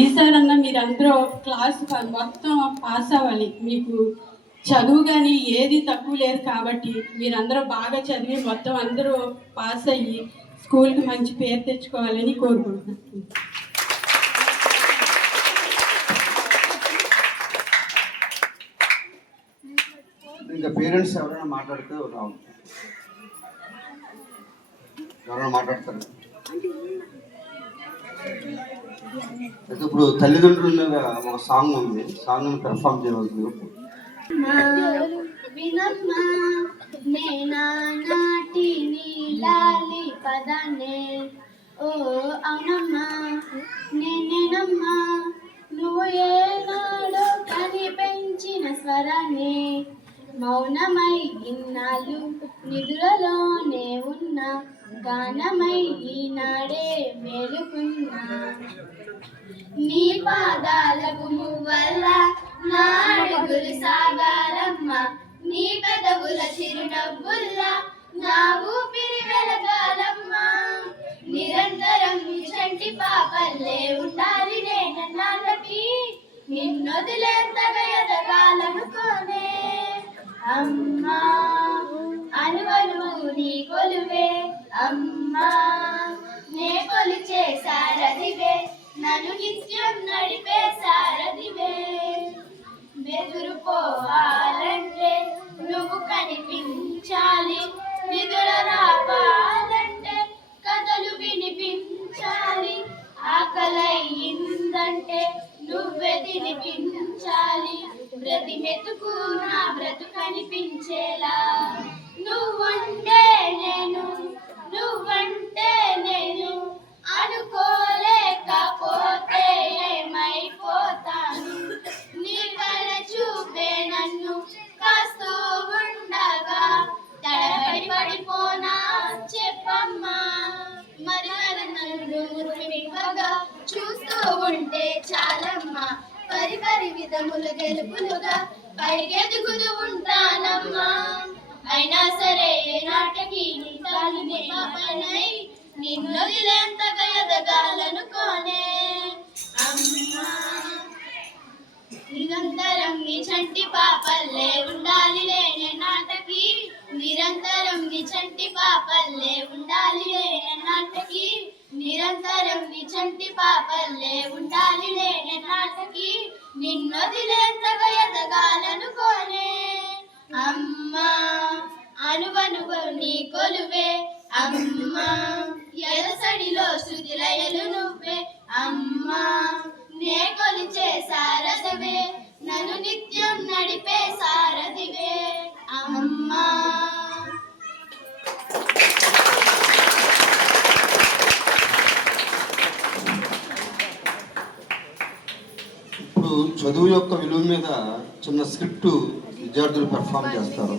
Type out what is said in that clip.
ఈసారి అన్న మీరందరూ క్లాస్ మొత్తం పాస్ అవ్వాలి. మీకు చదువు కానీ ఏది తక్కువ లేదు కాబట్టి మీరందరూ బాగా చదివి మొత్తం అందరూ పాస్ అయ్యి స్కూల్కి మంచి పేరు తెచ్చుకోవాలని కోరుకుంటున్నాను. ఇంకా పేరెంట్స్ ఎవరైనా మాట్లాడితే రావు, ఎవరైనా మాట్లాడతారు. అయితే ఇప్పుడు తల్లిదండ్రుల మీద ఒక సాంగ్ ఉంది, సాంగ్ పెర్ఫామ్ చేయవలసింది. వినమ్మా నేనాటి నీలాలి పదనే ఓ అవునమ్మా నేనేనమ్మా నువ్వు ఏనాడో కని పెంచిన స్వరాన్ని మౌనమై ఇన్నాళ్ళు నిధులలోనే ఉన్న గానమై ఈనాడే మేలుకున్నా నీ పాదాలకు మువ్వల్ల నా అడుగులు సాగాలమ్మ నీ పెదవుల చిరునవ్వుల్లా నా ఊపిరి వెలగాలమ్మా నిరంతరం నీ చంటి పాపల్లే ఉండాలి నేనన్నాళ్ళకి నిన్నొదిలేంతగా ఎదగాలనుకోనే అమ్మా అనువను నీ కొలువే అమ్మా నే కొలిచే సారథివే నన్ను నిత్యం నడిపే సారథివే బెదురుపోవాలంటే నువ్వు కనిపించాలి విధుల రావాలంటే కథలు వినిపించాలి ఆకలయ్యిందంటే నువ్వే తినిపించాలి ప్రతి మెతుకు నా బ్రతుకు కనిపించేలా నువ్వంటే నేను నువ్వంటే నేను అనుకోలేకపోతే ఏమైపోతాను నీ కళ్ళ చూపే నన్ను కాస్తూ ఉండగా తడబడి పడిపోనా చెప్పమ్మా మరి నన్ను మురిమిగా చూస్తూ ఉంటే చాలమ్మా పరి పరి విధములు గెలుపులుగా పైకెదుగుతూ ఉంటానమ్మా అయినా సరే నాటకి నీ తాలిని పాపనై నిన్నొదిలేంతగా ఎదగాలనుకోనే అమ్మా నిరంతరం నీ చంటి పాపల్లే ఉండాలి లేనే నాటకి నిరంతరం నీ చంటి పాపల్లే ఉండాలి లేనే నాటకి నిరంతరం నీ చంటి పాపల్లే ఉండాలి లేనే నాటకి నిన్నొదిలేంతగా ఎదగాలనుకోనే అమ్మా అనువనువు నీ కొలువే అమ్మా ఎదసడిలో శృతి లయలు నువ్వే అమ్మా నే కొలిచే సారథివే నన్ను నిత్యం నడిపే సారథివే అమ్మా ఇప్పుడు చదువు యొక్క విలువ మీద చిన్న స్క్రిప్ట్ విద్యార్థులు పెర్ఫామ్ చేస్తారు.